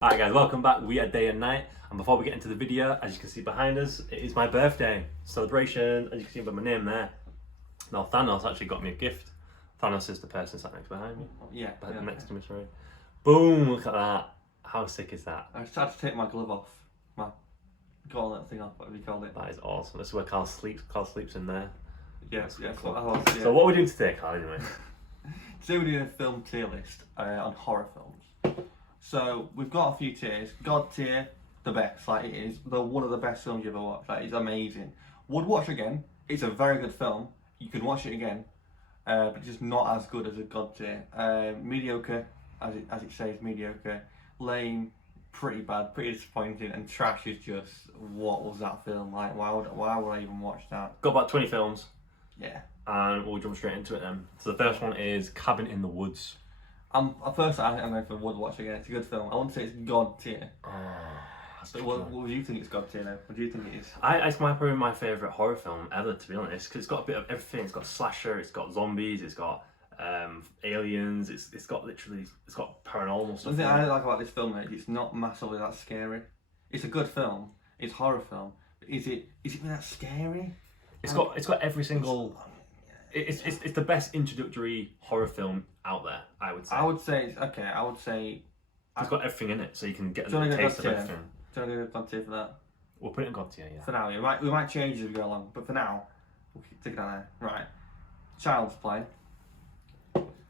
Alright guys, welcome back. We are day and night, and before we get into the video, as you can see behind us, it is my birthday celebration. As you can see by my name there. Now Thanos actually got me a gift. Thanos is the person sat next behind me. Yeah. Next to me, sorry. Boom! Look at that. How sick is that? I just had to take my glove off. My gauntlet thing off, whatever you called it. That is awesome. This is where Carl sleeps. Carl sleeps in there. Yes. Cool. Yeah. So what are we doing today, Carl, anyway? Today we're doing a film tier list on horror films. So we've got a few tiers. God tier, the best. Like, it is one of the best films you ever watched. Like, it's amazing. Would watch again. It's a very good film. You can watch it again, but just not as good as a God tier. Mediocre, as it says, mediocre. Lame, pretty bad, pretty disappointing, and trash is just, what was that film like? Why would I even watch that? Got about 20 films. Yeah. And we'll jump straight into it then. So the first one is Cabin in the Woods. I'm going for would watch again. It's a good film. I wouldn't say it's God tier. Oh, that's But what do you think it's God tier now? What do you think it is? It's probably my favourite horror film ever, to be honest, because it's got a bit of everything. It's got slasher, it's got zombies, it's got aliens, it's got paranormal stuff. The thing I like about this film is it's not massively that scary. It's a good film. It's a horror film. But is it really that scary? It's got every single. It's the best introductory horror film out there, I would say. I would say it's got everything in it, so you can get Do you a wanna go taste of God tier? everything. Do you want to go God tier for that? We'll put it in God tier, yeah. For now, we might change as we go along, but for now, we'll take it down there. Right. Child's Play.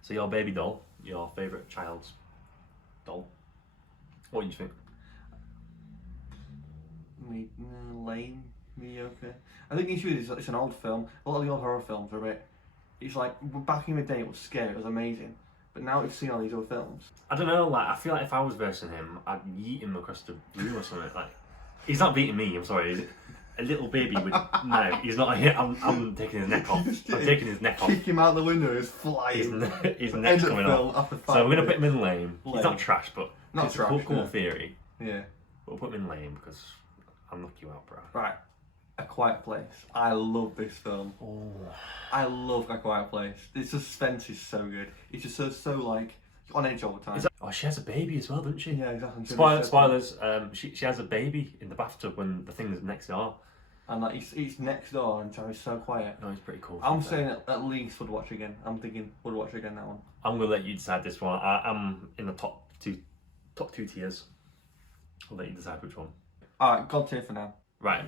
So your baby doll, your favourite child's doll. What do you think? Lame, mediocre. I think the issue is it's an old film. A lot of the old horror films are a bit. It's like back in the day, it was scary, it was amazing. But now we've seen all these other films. I don't know. Like, I feel like if I was versing him, I'd yeet him across the room or something. Like, he's not beating me. I'm sorry. A little baby would. No, he's not. I'm taking his neck off. I'm taking his neck off. Kick him out the window, he's flying. His neck's coming off. So we're gonna put him in lame. He's not trash, but not it's trash. a cool theory. Yeah. But we'll put him in lame because I'll knock you out, bro. Right. A Quiet Place. I love this film. Oh. I love A Quiet Place. The suspense is so good. It's just so like on edge all the time. Oh, she has a baby as well, doesn't she? Yeah, exactly. Spoilers. She has a baby in the bathtub when the thing is next door. And like it's next door and Charlie's so quiet. No, it's pretty cool. I'm saying at least would watch again. I'm thinking would watch again that one. I'm gonna let you decide this one. I'm in the top two tiers. I'll let you decide which one. Alright, God tier for now. Right.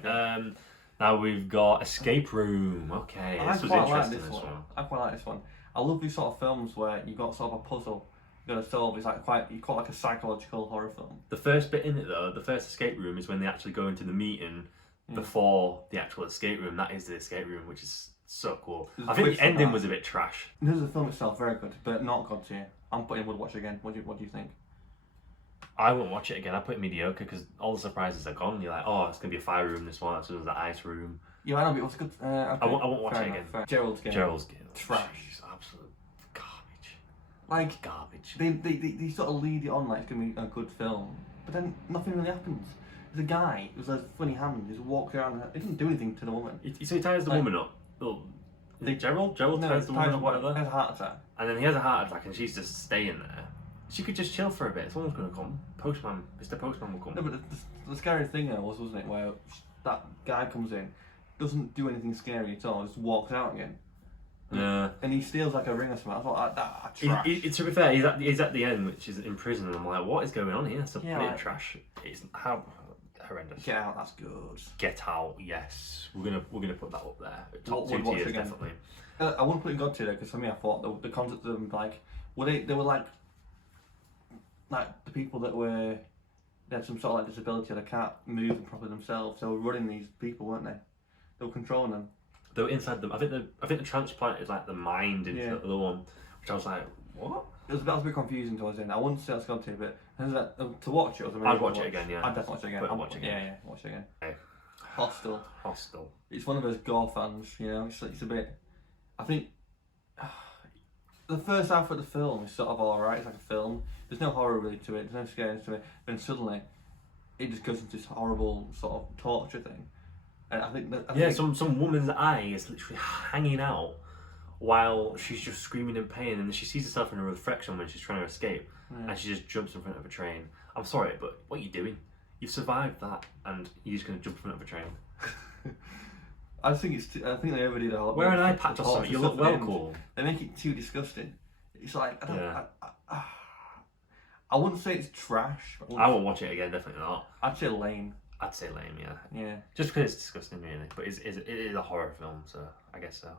Now we've got Escape Room. Okay, this was interesting. This one. I quite like this one. I love these sort of films where you got sort of a puzzle you got to solve. It's like you call it like a psychological horror film. The first bit in it though, the first escape room is when they actually go into the meeting before the actual escape room. That is the escape room, which is so cool. I think the ending was a bit trash. There's the film itself very good, but not God tier. I'm putting would watch again. What do you think? I won't watch it again. I put it mediocre because all the surprises are gone. You're like, oh, it's gonna be a fire room. This one, so there's the ice room. Yeah, I know, but it was good. Okay. I won't watch it again. Gerald's Game. Gerald's Game. Trash. It's absolute garbage. Like garbage. They sort of lead it on like it's gonna be a good film, but then nothing really happens. There's a guy who's a funny hand. He just walks around. He didn't do anything to the woman. So he ties the woman up. Oh, Gerald ties the woman up, whatever. He has a heart attack. And then he has a heart attack, and she's just staying there. She could just chill for a bit. Someone's gonna come. Postman, Mr. Postman will come. No, but the scary thing there wasn't it, where that guy comes in, doesn't do anything scary at all, just walks out again. Yeah. And he steals like a ring or something. I thought that trash. To be fair, he's at the end, which is in prison, and I'm like, what is going on here? It's a pretty trash. It's horrendous. Get Out, that's good. Get Out, yes. We're gonna put that up there. Top two tiers, definitely. I wouldn't put it in God tier because for me, I thought the concept of them like they were like the people that they had some sort of like disability, they can't move properly themselves. They were running these people, weren't they? They were controlling them. They were inside them. I think the transplant is like the mind into the other one, which I was like, what? That was a bit confusing towards the end. I wouldn't say that's God tier, but to watch it was amazing. I'd watch it again, yeah. I'd definitely watch it again. Watch it again. Yeah, watch it again. Okay. Hostel. It's one of those gore fans, you know. It's a bit. I think the first half of the film is sort of alright. It's like a film. There's no horror really to it. There's no scariness to it. Then suddenly, it just goes into this horrible sort of torture thing. And I think some woman's eye is literally hanging out while she's just screaming in pain, and then she sees herself in a reflection when she's trying to escape, and she just jumps in front of a train. I'm sorry, but what are you doing? You've survived that, and you're just going to jump in front of a train. I think I think they overdid it. Wear an eye patch or something. You look well cool. They make it too disgusting. It's like I wouldn't say it's trash. I won't watch it again. Definitely not. I'd say lame. I'd say lame. Yeah. Yeah. Just because it's disgusting, really. But it is a horror film, so I guess so.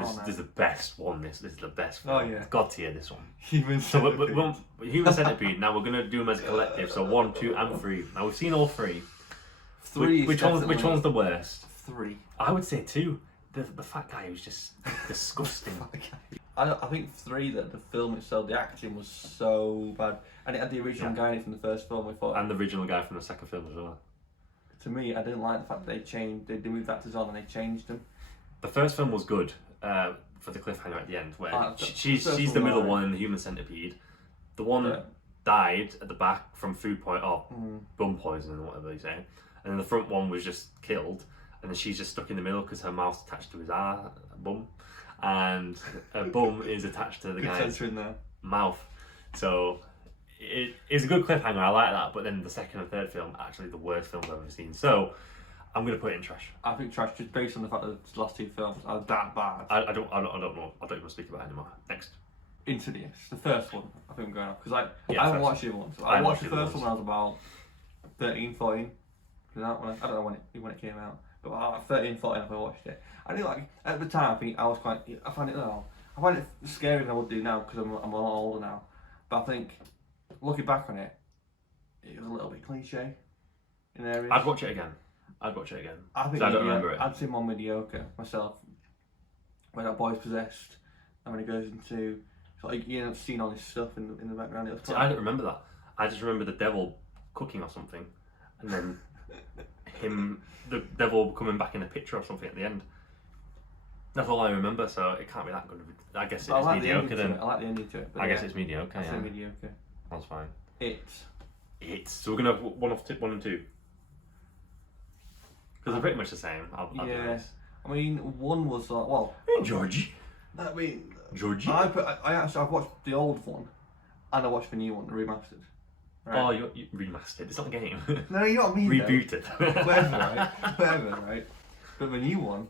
This is the best one. This is the best film. Oh yeah. God tier, this one. Human Centipede. Human Centipede. Now we're gonna do them as a collective. So 1, 2, and 3. Now we've seen all 3. 3. Which one's the worst? 3. I would say 2. The fat guy was just disgusting. I think 3, that the film itself, the acting was so bad, and it had the original guy in it from the first film. We thought, and the original guy from the second film as well. To me, I didn't like the fact that they moved actors on and they changed them. The first film was good for the cliffhanger at the end, where she's the middle one in the Human Centipede. The one died at the back from bum poisoning or whatever you say, and then the front one was just killed, and then she's just stuck in the middle because her mouth's attached to his bum, and her bum is attached to the guy's mouth. So it is a good cliffhanger. I like that. But then the second and third film, actually the worst films I've ever seen. So I'm gonna put it in trash. I think trash, just based on the fact that the last 2 films are that bad. I don't know. I don't even speak about it anymore. Next. Insidious, the first one. I think I'm going off because I haven't watched the other ones. I watched the first one when I was about 13, 14. I don't know when it came out, but about 13, 14 if I watched it. I didn't like at the time. I think I was I find it scarier than I would do now because I'm a lot older now. But I think looking back on it, it was a little bit cliche in areas. I'd watch it again. I think I don't remember it. I'd say more mediocre myself. When that boy's possessed, and when he goes into, like, you know, seeing all this stuff in the background. See, I don't remember that. I just remember the devil cooking or something, and then the devil coming back in a picture or something at the end. That's all I remember, so it can't be that good. I guess it's mediocre then. I like the ending to it. I guess it's mediocre. I say mediocre. That's fine. It's. So we're gonna have 1 and 2. Because they're pretty much the same. I'll be honest. I mean, 1 was like, well. Hey, Georgie. I mean, Georgie. I've watched the old one, and I watched the new one, the remastered. Right? Oh, you remastered. It's not a game. No, you know what I mean. Rebooted. Whatever, right? But the new one,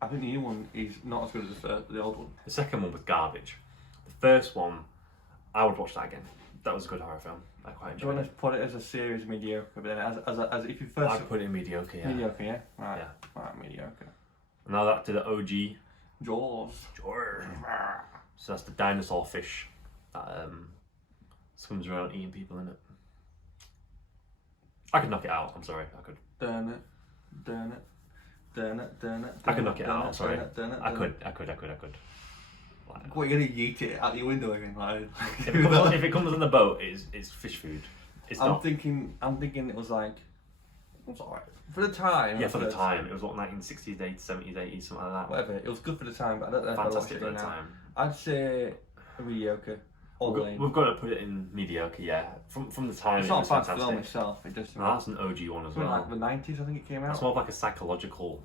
I think the new one is not as good as the old one. The second one was garbage. The first one, I would watch that again. That was a good horror film. I quite enjoyed it. Do you want to put it as a series mediocre? But then as if you first. I'd put it in mediocre, yeah. Mediocre, yeah? Right. Yeah. Right, mediocre. Now that to the OG. Jaws. So that's the dinosaur fish that swims around eating people in it. I could knock it out, I'm sorry, I could. Dun it. I could knock it out, I'm sorry. I could. What, you're gonna yeet it out your window again? Like, if it comes on the boat, it's fish food. I'm thinking it was like, it was alright. For the time. Yeah, for the time. It was what, 1960s, 80s, 70s, 80s, something like that. Whatever, it was good for the time, but I don't know Fantastic if I watch it for the now. time. I'd say mediocre. We've got to put it in mediocre, yeah. From the time, it's not a bad film itself. It just. That's an OG one as well. Like the 90s, I think it came out. It's more like a psychological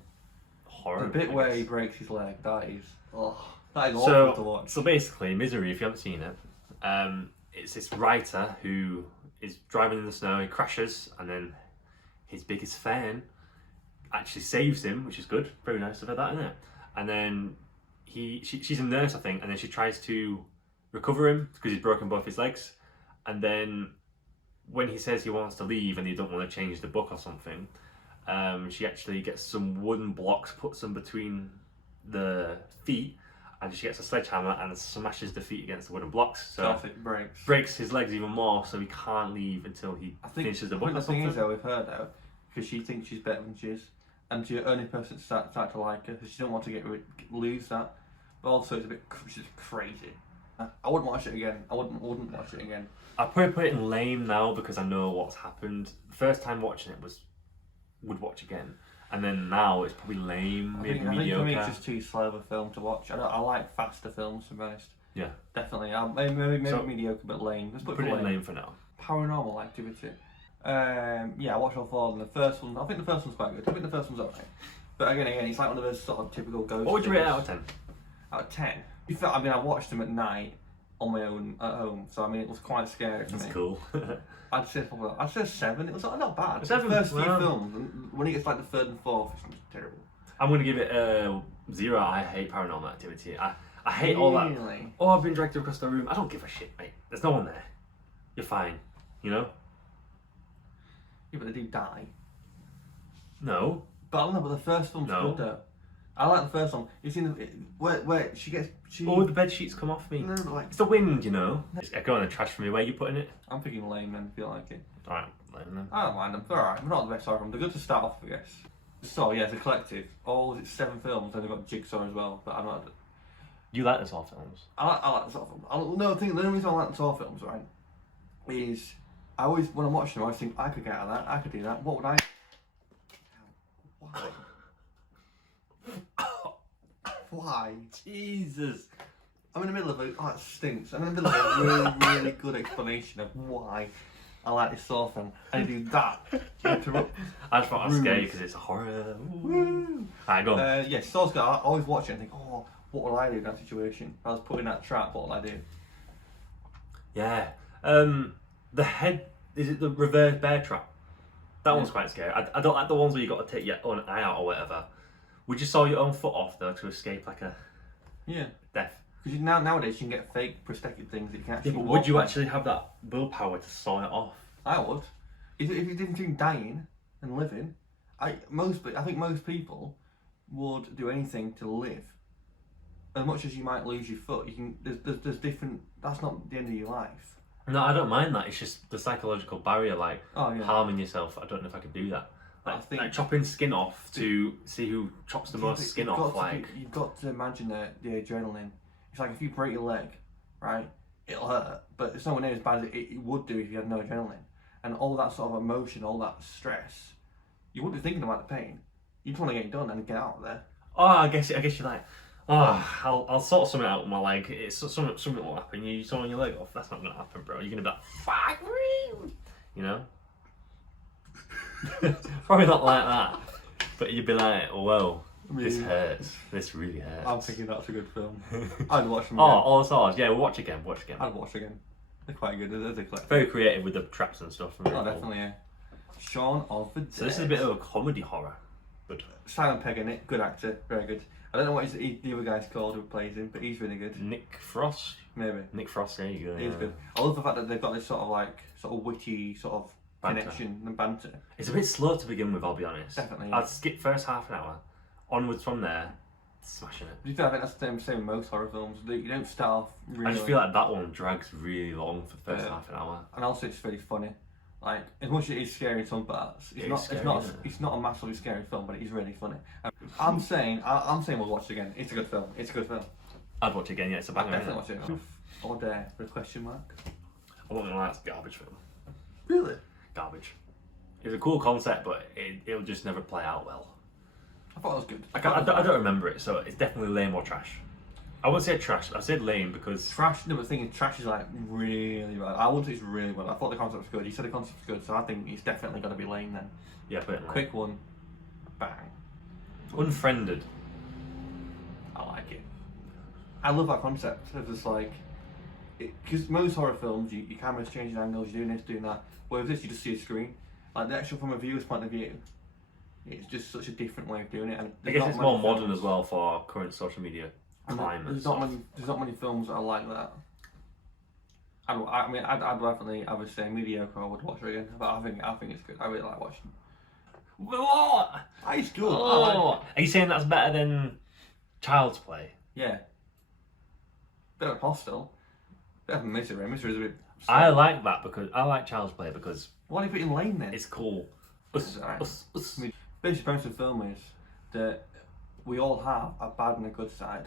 horror. The bit where he breaks his leg, that is awful to watch. So basically, Misery, if you haven't seen it, it's this writer who is driving in the snow, he crashes, and then his biggest fan actually saves him, which is good. Very nice of her, that, isn't it? And then she's a nurse, I think, and then she tries to recover him because he's broken both his legs. And then when he says he wants to leave and he don't want to change the book or something, she actually gets some wooden blocks, puts them between the feet, and she gets a sledgehammer and smashes the feet against the wooden blocks. So it breaks his legs even more, so he can't leave until he finishes the book. The thing is, though, with her though, because she thinks she's better than she is, and she's the only person to start to like her, so she don't want to lose that. But also, she's crazy. I wouldn't watch it again. I wouldn't watch it again. I'd probably put it in lame now because I know what's happened. The first time watching it would watch again. And then now it's probably lame, maybe mediocre. I think for me it's just too slow of a film to watch. I like faster films, to be honest. Yeah. Definitely. Maybe so, mediocre, but lame. Let's put it in lame for now. Paranormal Activity. Yeah, I watched all 4 of them. The first one, I think the first one's quite good. I think the first one's okay. But again, it's like one of those sort of typical ghost. What would you rate it things. out of 10? Out of 10. I mean, I watched them at night on my own at home, so I mean, it was quite scary for That's me. cool. I'd say a 7. It was not bad. 7, The first few wow. films, and when it gets like the third and fourth, it's terrible. I'm going to give it a 0. I hate Paranormal Activity. I hate all that. Really? Oh, I've been dragged across the room. I don't give a shit, mate. There's no one there. You're fine. You know? Yeah, but they do die. No. But I don't know, but the first film's No. good though. I like the first one. You've seen where she gets. Oh, the bed sheets come off me. No, but like, It's the wind, you know. It's echoing the trash for me. Where are you putting it? I'm thinking lame men feel like it. Alright, let them know. I don't mind them. They're alright. They're not the best horror films. They're good to start off, I guess. So yeah, as a collective, all it's 7 films, and they've got Jigsaw as well. But I'm not. You like the Saw films? I like the Saw films. No, I think the only reason I like the Saw films, right, is I always when I'm watching them, I always think I could get out of that. I could do that. What would I? Why? Why? Jesus. I'm in the middle of a. Oh, it stinks. I'm in the middle of a really, really good explanation of why I like this Saw film. I do that. Interrupt. I just thought I was scared because it's a horror. Woo. Alright, go on. Yeah, Saw's good. I always watch it and think, oh, what will I do in that situation? If I was put in that trap, what will I do? Yeah. The head, is it the reverse bear trap? That one's quite scary. I don't like the ones where you got to take your own eye out or whatever. Would you saw your own foot off though to escape like a death? Because nowadays you can get fake prosthetic things that you can actually. Yeah, but walk would you with. actually have that willpower to saw it off? I would. If you didn't think dying and living, I think most people would do anything to live. As much as you might lose your foot, you can. There's different. That's not the end of your life. No, I don't mind that. It's just the psychological barrier, like Oh yeah. harming yourself. I don't know if I could do that. I think- Like chopping skin off to see who chops the most skin off. You've got to imagine the adrenaline. It's like if you break your leg, right? It'll hurt, but it's nowhere near as bad as it would do if you had no adrenaline. And all that sort of emotion, all that stress, you wouldn't be thinking about the pain. You just want to get it done and get out of there. Oh, I guess you're like, oh, I'll sort something out with my leg. It's something will happen. You sawing your leg off. That's not gonna happen, bro. You're gonna be like, fuck me, you know. Probably not like that, but you'd be like, whoa, this hurts. This really hurts. I'm thinking that's a good film. I'd watch them. Oh, Again. all the stars. Yeah, we'll watch again. Watch again. I'd watch again. They're quite good. They're clever. Very creative with the traps and stuff. Oh, definitely. Yeah. Shaun of the Dead. So this is a bit of a comedy horror. Good. Simon Pegg in it. Good actor. Very good. I don't know what the other guy's called who plays him, but he's really good. Nick Frost. Maybe. Nick Frost. There you go. He's yeah. good. I love the fact that they've got this sort of witty sort of Banter. connection and banter. It's a bit slow to begin with. I'll be honest. Definitely. I'd skip first half an hour. Onwards from there, smashing it. To be fair, I think that's the same with most horror films. You don't start off really. I just feel like that one drags really long for the first Yeah. half an hour. And also, it's really funny. Like as much as it is scary in some parts, It is scary, isn't it? it's not a massively scary film, but it is really funny. I'm saying we'll watch it again. It's a good film. It's a good film. I'd watch it again. Yeah, it's a I'd banger. definitely Isn't watch it. Or Dare with a question mark. I won't lie, it's a garbage film. Really? Garbage. It's a cool concept, but it'll just never play out well. I thought it was good. I don't remember it, so it's definitely lame or trash. I wouldn't say trash. I said lame because Trash. No, but the thing is, trash is like really bad. I wouldn't say it's really bad. I thought the concept was good. You said the concept was good, so I think it's definitely got to be lame then. yeah, but lame. Quick one, bang. Unfriended. I like it. I love that concept of just like, because most horror films, your camera's changing angles, you're doing this, doing that. Whereas this, you just see a screen. Like the actual from a viewer's point of view, it's just such a different way of doing it. And I guess it's more modern as well for current social media climate. There's not many films that are like that. I'd definitely, I would say mediocre. I would watch it again, but I think it's good. I really like watching. What? It's good. Oh. Are you saying that's better than Child's Play? Yeah. Better than Hostel. Better than Misery. Misery's a bit. I like that because I like Child's Play because Why do you put in Lane then? it's cool. This is alright. Us. Basic premise of the film is that we all have a bad and a good side,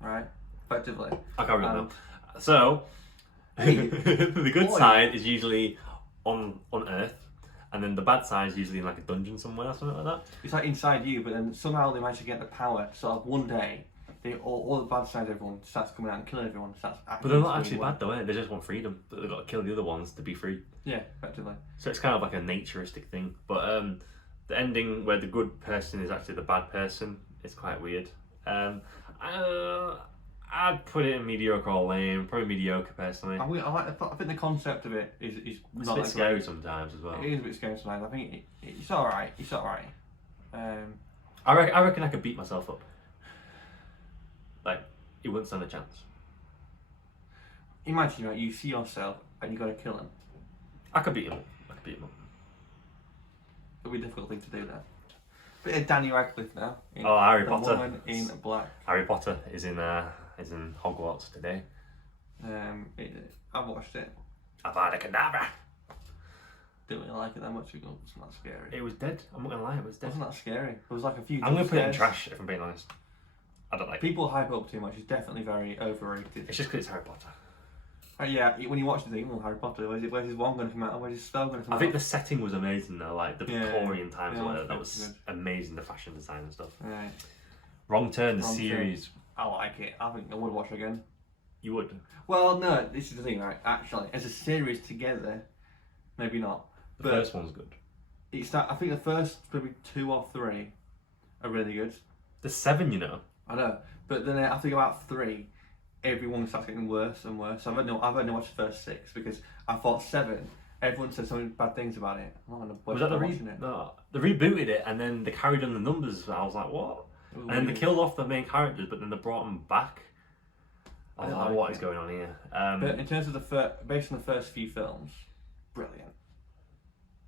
right? Effectively. I can't remember. So, the good Boy. side is usually on Earth, and then the bad side is usually in like a dungeon somewhere or something like that. It's like inside you, but then somehow they manage to get the power. Sort of one day, all the bad side of everyone starts coming out and killing everyone. Starts But they're not actually bad though, eh? They just want freedom, but they've got to kill the other ones to be free. Yeah, effectively. So it's kind of like a naturistic thing. But The ending where the good person is actually the bad person is quite weird. I'd put it in mediocre or lame. Probably mediocre personally. I think the concept of it is It's not a bit that scary great. sometimes as well. It is a bit scary sometimes. I think it's alright. It's alright. I reckon I could beat myself up. Like, it wouldn't stand a chance. Imagine, right, you see yourself and you got to kill him. I could beat him up. It'll be a difficult thing to do there. Bit of Danny Radcliffe now. Oh, Harry The Potter. Woman in Black. Harry Potter is in Hogwarts today. I've watched it. Avada Kedavra. Didn't really like it that much. It wasn't that scary. It was dead. I'm not gonna lie, it was It dead. wasn't that scary. There was like a few. I'm gonna put it in jump trash if I'm being honest. I don't like it. People hype it up too much. It's definitely very overrated. It's just because it's Harry Potter. Yeah, when you watch the thing, Harry Potter, where's his wand going to come out? Where's his spell going to come out? I think the setting was amazing though, like the Victorian times or whatever. That was good. amazing, the fashion design and stuff. Right. Wrong Turn, the Wrong Turn. series. I like it. I think I would watch it again. You would. Well, no, this is the thing, right? Actually, as a series together, maybe not. The first one's good. I think the first maybe 2 or 3 are really good. There's 7, you know. I know, but then I think about 3, everyone starts getting worse and worse. I've only watched the first 6 because I thought 7. Everyone said so many bad things about it. I'm not gonna Was that watching it. No, they rebooted it and then they carried on the numbers. I was like, what? And then they killed off the main characters, but then they brought them back. I was like, what is going on here? But in terms of based on the first few films, brilliant.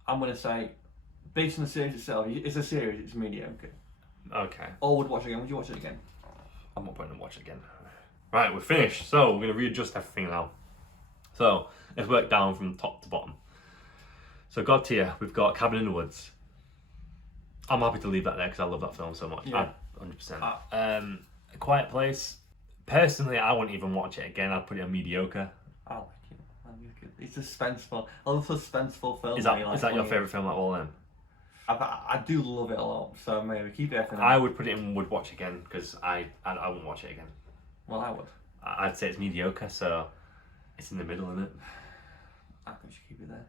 I'm gonna say, based on the series itself, it's a series. It's mediocre. Okay. Or would watch it again? Would you watch it again? I'm not going to watch it again. Right, we're finished. So we're going to readjust everything now. So let's work down from top to bottom. So God tier, we've got Cabin in the Woods. I'm happy to leave that there because I love that film so much. Yeah. 100%. A Quiet Place. Personally, I wouldn't even watch it again. I'd put it on mediocre. I like it. It's suspenseful. I love suspenseful films. Is that your favourite film out of all them? I do love it a lot, so maybe keep it for now. I would put it in would watch again because I wouldn't watch it again. Well, I would. I'd say it's mediocre, so it's in the middle, isn't it? I think we should keep it there.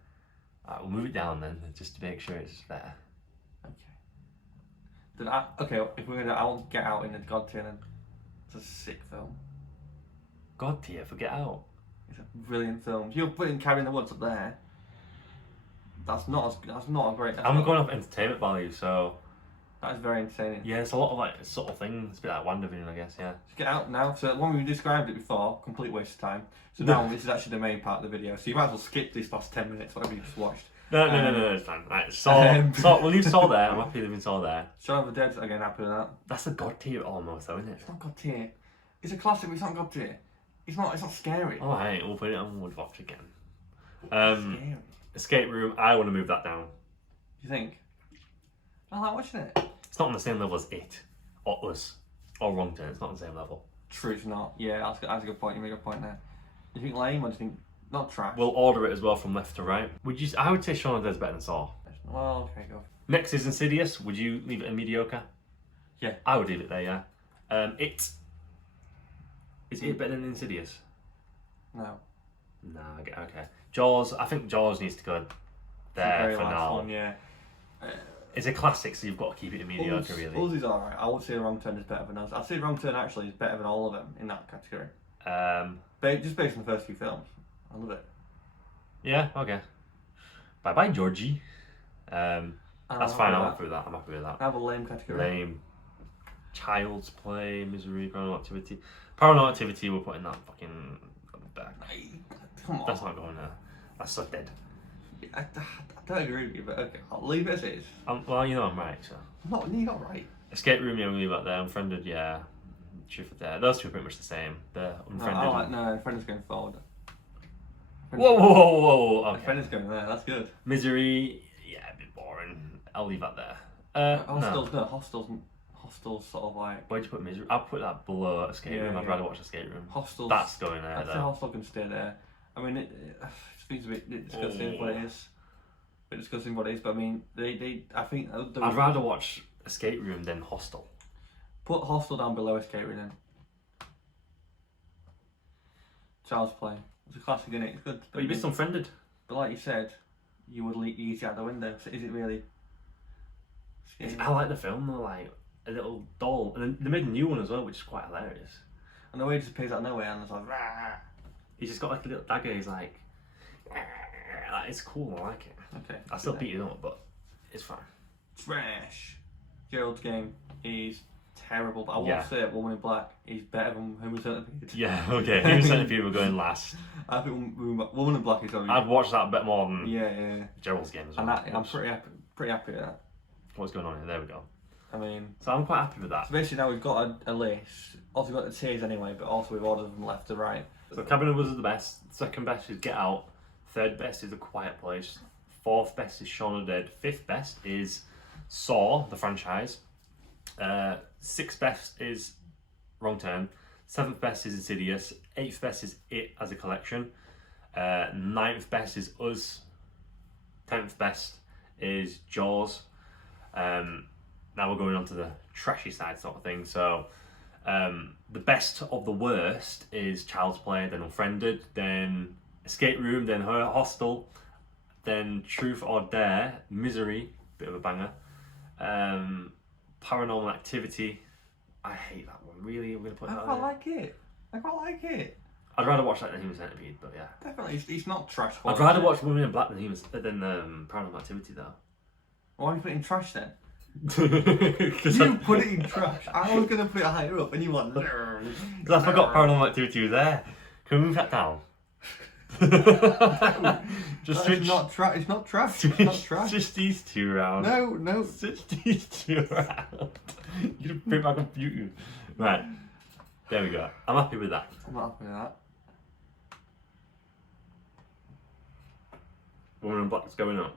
Alright, we'll move it down then, just to make sure it's there. Okay. If we're gonna, I won't Get Out in the God tier then. It's a sick film. God tier, for Get Out. It's a brilliant film. If you're putting Cabin in the Woods up there, that's not a great. I'm going off entertainment value, so That is very entertaining. yeah, it's a lot of like subtle things. It's a bit like WandaVision, I guess. Yeah. Let's Get Out now. So when we described it before, complete waste of time. So now this is actually the main part of the video. So you might as well skip this last 10 minutes, whatever you just watched. No, it's fine. Right, Saw. We'll leave Saw there. I'm happy leaving Saw there. Shaun of the Dead, again, happy with that. That's the God tier almost, though, isn't it? It's not God tier. It's a classic, but it's not God tier. It's not scary. All right, we'll put it on would watch again. Scary. Escape Room. I want to move that down. You think? I like watching it. It's not on the same level as It, or Us, or Wrong Turn. It's not on the same level. True, it's not. Yeah, that's a good point. You make a good point there. Do you think lame or do you think not trash? We'll order it as well from left to right. I would say Shaun of the Dead's better than Saw. Well, okay, go. Next is Insidious. Would you leave it in mediocre? Yeah. I would leave it there, yeah. It. Is it better than Insidious? No. Nah, okay. Jaws. I think Jaws needs to go there for now. One, yeah. It's a classic, so you've got to keep it in mediocre, really. Us is alright. I would say Wrong Turn is better than us. I'd say Wrong Turn actually is better than all of them in that category. Just based on the first few films. I love it. Yeah, okay. Bye bye, Georgie. That's fine, I'm happy with that. I have a lame category. Lame. Child's Play, Misery, Paranormal Activity. Paranormal Activity, we're putting that fucking back. Come on. That's not going there. That's so dead. I don't agree with you, but okay, I'll leave it as is. Well, you know I'm right, so. You're not right. Escape Room, yeah, we'll leave that there. Unfriended, yeah. Truth or Dare. Those two are pretty much the same. The Unfriended. No, Unfriended's going forward. Whoa. Okay. Unfriended's going there, that's good. Misery, yeah, a bit boring. I'll leave that there. Hostel's sort of like. Where'd you put Misery? I'll put that below Escape Room. I'd rather watch Escape Room. Hostel's. That's going there, I'd say though. Hostel can stay there. I mean, it seems a bit disgusting what it is. But I mean, I think. I'd rather watch Escape Room than Hostel. Put Hostel down below Escape Room then. Child's Play. It's a classic, isn't it? It's good. But you missed Unfriended. But like you said, you would leave easy out the window. So is it really? I like the film though, like a little doll, and then they made a new one as well, which is quite hilarious. And the way he just appears out of nowhere and it's like, rah. He's just got like a little dagger. He's like, it's cool. I like it. Okay. I still beat it up, but it's fine. Trash. Gerald's Game is terrible, but I will Yeah. say Woman in Black is better than Human Centipede. Yeah, okay. Human Centipede were going last. I think Woman in Black is already. I'd watch that a bit more than Yeah. Gerald's Game as well. And that, I'm pretty happy with that. What's going on here? There we go. I mean, So I'm quite happy with that. so basically now we've got a list. Also we've got the tiers anyway, but also we've ordered them left to right. So Cabin of Woods is the best. Second best is Get Out. Third best is A Quiet Place. Fourth best is Shaun of the Dead. Fifth best is Saw, the franchise. Sixth best is Wrong Turn. Seventh best is Insidious. Eighth best is It as a collection. Ninth best is Us. 10th best is Jaws. Now we're going on to the trashy side sort of thing. So the best of the worst is Child's Play, then Unfriended, then Escape Room, then Hostel, then Truth or Dare, Misery, bit of a banger, Paranormal Activity. I hate that one. Really, I'm gonna put that. I quite like it. I'd rather watch that than Human Centipede, but yeah. Definitely, it's not trash. I'd rather watch Women in Black than Paranormal Activity though. Why are you putting trash then? Because You put it in trash. I was gonna put it higher up, and you want. I forgot Paranormal Activity was there. Can we move that down? Just switch. It's not trash. It's not trash. It's not trash. Just these two around. No. Switch these two around. You can bring my computer. Right. There we go. I'm happy with that. I'm not happy with that. Woman in Black's going up.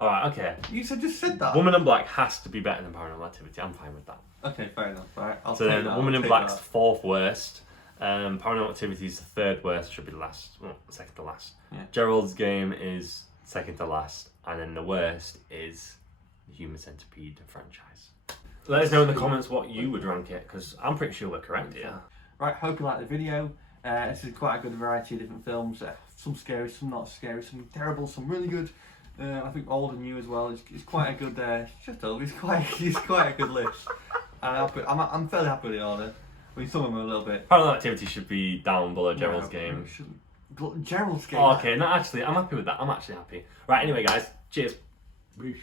Alright, okay. You just said that. Woman in Black has to be better than Paranormal Activity. I'm fine with that. Okay, fair enough. Right. I'll So take then that. Woman I'll in take Black's that. fourth worst. Paranormal Activity is the third worst, should be the last. Well, second to last. Yeah. Gerald's Game is second to last. And then the worst is the Human Centipede franchise. Let us know in the comments what you would rank it, because I'm pretty sure we're correct here. Right, hope you liked the video. This is quite a good variety of different films. Some scary, some not scary, some terrible, some really good. I think old and new as well. It's quite a good. Shut up! It's quite a good list. I'm fairly happy with the order. I mean, some of them are a little bit. Paranormal Activity should be down below Gerald's Game. Gerald's Game. Oh, okay, no, actually, I'm happy with that. I'm actually happy. Right, anyway, guys, cheers. Boosh.